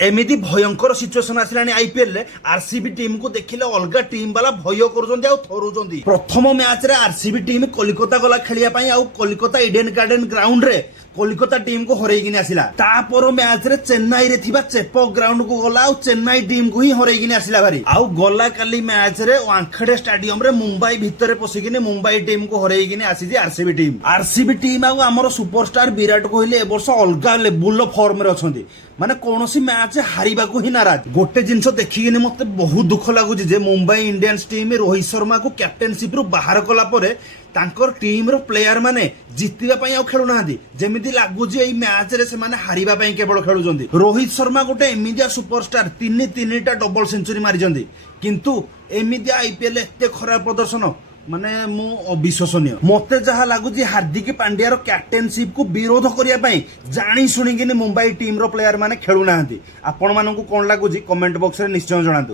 एमिति भयंकर situation आसिलानी IPL रे आरसीबी टीम को देखिले अलगा टीम वाला भय करूछन्ती आ थरुछन्ती। प्रथम मैच रे आरसीबी टीम कोलकाता गला खेलिया पई आ कोलकाता ईडन गार्डन ग्राउंड रे कोलकाता टीम को हरैगिनी आसिला। तापर मैच रे चेन्नई रे थिबा चेपक ग्राउंड को गला आ चेन्नई टीम को ही हरैगिनी आसिला भारी। आ गला काली मैच रे वानखेड़े स्टेडियम रे मुंबई भितर पसिकिनी मुंबई टीम को हरैगिनी आसीजी आरसीबी टीम आ हमर सुपरस्टार विराट कोहली ए वर्ष अलगा लेवल फॉर्म रे अछंती। माने कोनोसी मैच हारिबा को ही नाराज। गोटे जिंस देखिकिनी मते बहुत दुख लागुची जे मुंबई इंडियंस टीम रोहित शर्मा को कैप्टेनशिप रु बाहर कला परे तांकर टीम रो प्लेयर माने जितिबा पई आ खेलु नाहंती। जेमिति लागुची एई मैच रे से माने हारिबा पई केवल खेलुचंती। रोहित शर्मा गोटे एमिदिया सुपरस्टार तीनटा डबल सेंचुरी मारिचंती किंतु एमिदिया आईपीएल एते खराब प्रदर्शन माने मु अविश्वसनीय। मते जहा लागुची हार्दिक पांड्या रो कैप्टेनशिप को विरोध करिया पई जानी सुनिकिनी मुंबई टीम रो प्लेयर माने खेलु नाहंती। आपण मानकु कोन लागुची कमेंट बॉक्स रे निश्चय जणांतु।